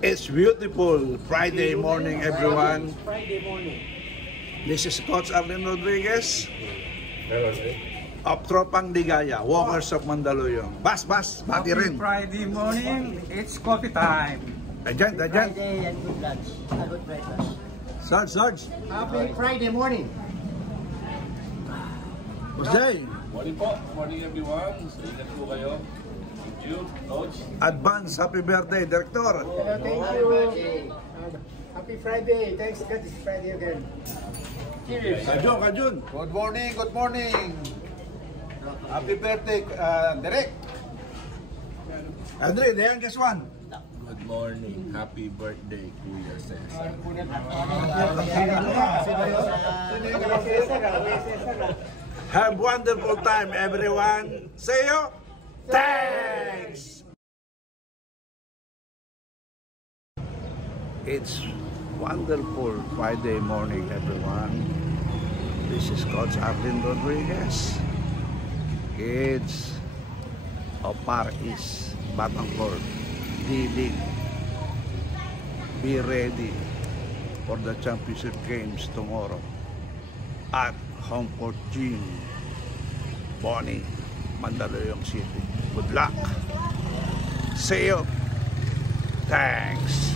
It's beautiful Friday morning, everyone. Friday morning. This is Coach Arlen Rodriguez of Tropang Ligaya, Walkers of Mandaluyong. Bas, pati rin. Friday morning, it's coffee time. Ayan. Friday and good lunch. Good breakfast. Sarge. Happy Friday morning. Jose. Morning po. Morning everyone. So, ingat po kayo. Thank you, Coach. Advance happy birthday, Director. Thank you. Happy Friday. Thanks God, it's Friday again. Cheers. Kajun. Good morning. Happy birthday, Derek. Andre, Dayan, guess one. Good morning. Happy birthday, Kuya Cesar. Have wonderful time, everyone. See you. Thanks. It's wonderful Friday morning, everyone. This is Coach Arlen Rodriguez. Kids of Par East, Batangor, D-League. Be ready for the championship games tomorrow at Homeport Gym, Bonnie, Mandaluyong City. Good luck. See you. Thanks.